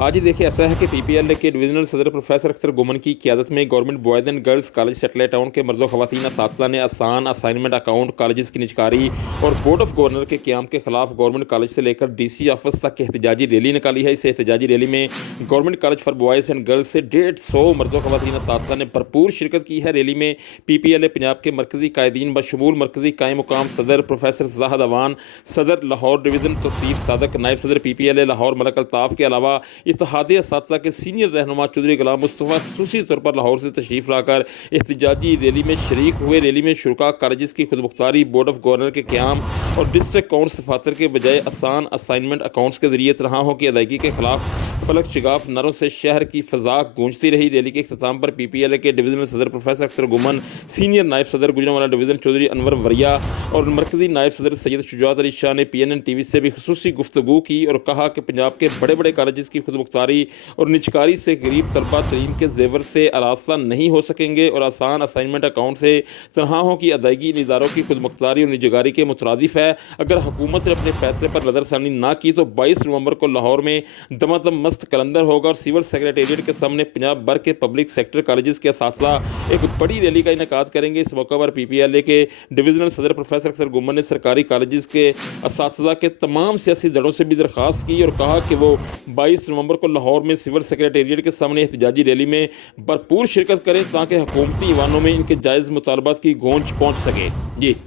आज ही देखिए ऐसा है कि पीपीएल के डिविजनल सदर प्रोफेसर अख्तर गुमन की क़यादत में government boys and girls college satellite town के मर्द ख़वातीन असातिज़ा ने आसान असाइनमेंट अकाउंट कॉलेज की निजकारी और बोर्ड ऑफ गवर्नर के क़याम के खिलाफ गवर्नमेंट कॉलेज से लेकर डीसी ऑफिस तक एहतजाजी रैली निकाली है। इस एहतजाजी रैली में government college for boys and girls से 150 मर्द ख़वातीन असातिज़ा ने भरपूर शिरकत की है। रैली में पीपीएल पंजाब के मरकज़ी कायदीन बशमूल मरकज़ी कायम मुकाम सदर प्रोफेसर ज़ाहिद अवान, सदर लाहौर डिवीज़न तौसीफ़ सादक, नायब सदर पीपीएल लाहौर मलक अल्ताफ़ के अलावा इत्तेहादी असातिज़ा के सीनियर रहनुमा चौधरी गुलाम मुस्तफ़ा ख़ुसूसी तौर पर लाहौर से तशरीफ़ लाकर एहतजाजी रैली में शरीक हुए। रैली में शुरा कॉलेज की खुदमुख्तारी, बोर्ड ऑफ गवर्नर के क़याम और डिस्ट्रिक्ट अकाउंट सफातर के बजाय आसान असाइनमेंट अकाउंट्स के ज़रिए तनख्वाहों की अदायगी के खिलाफ फलक शिगाफ नारों से शहर की फ़ज़ा गूंजती रही। रैली के इख्तिताम पर पीपीएल के डिविजनल सदर प्रोफेसर अख्तर गुमन, सीनियर नायब सदर गुजरांवाला डिवीज़न चौधरी अनवर वरिया और मरकज़ी नायब सदर सैयद शुजात अली शाह ने PNN TV से भी ख़ुसूसी गुफ्तगू की और कहा कि पंजाब के बड़े बड़े कॉलेज की खुदमुख्तारी और निजकारी से गरीब तलबा तरीन के जेवर से आरास्ता नहीं हो सकेंगे और आसान असाइनमेंट अकाउंट से तनख्वाहों की अदायगी इन इदारों की खुदमुख्तारी और निजगारी के मुतरादिफ है। अगर हुकूमत ने अपने फैसले पर नज़रसानी ना की तो 22 नवंबर को लाहौर में दमादम मस्त कलंदर होगा और सिविल सेक्रेटेरिएट के सामने पंजाब भर के पब्लिक सेक्टर कॉलेज के असातिज़ा एक बड़ी रैली का इनेकाद करेंगे। इस मौके पर PPL के डिविजनल सदर प्रोफेसर अख्तर गुमन ने सरकारी कॉलेज के असातिज़ा के तमाम सियासी दलों से भी दरख्वास्त की और कहा कि वो 22 नवंबर को लाहौर में सिविल सेक्रेटेरिएट के सामने एहतजाजी रैली में भरपूर शिरकत करें ताकि हुकूमती ईवानों में इनके जायज़ मुतालबात की गूंज पहुँच सके। जी।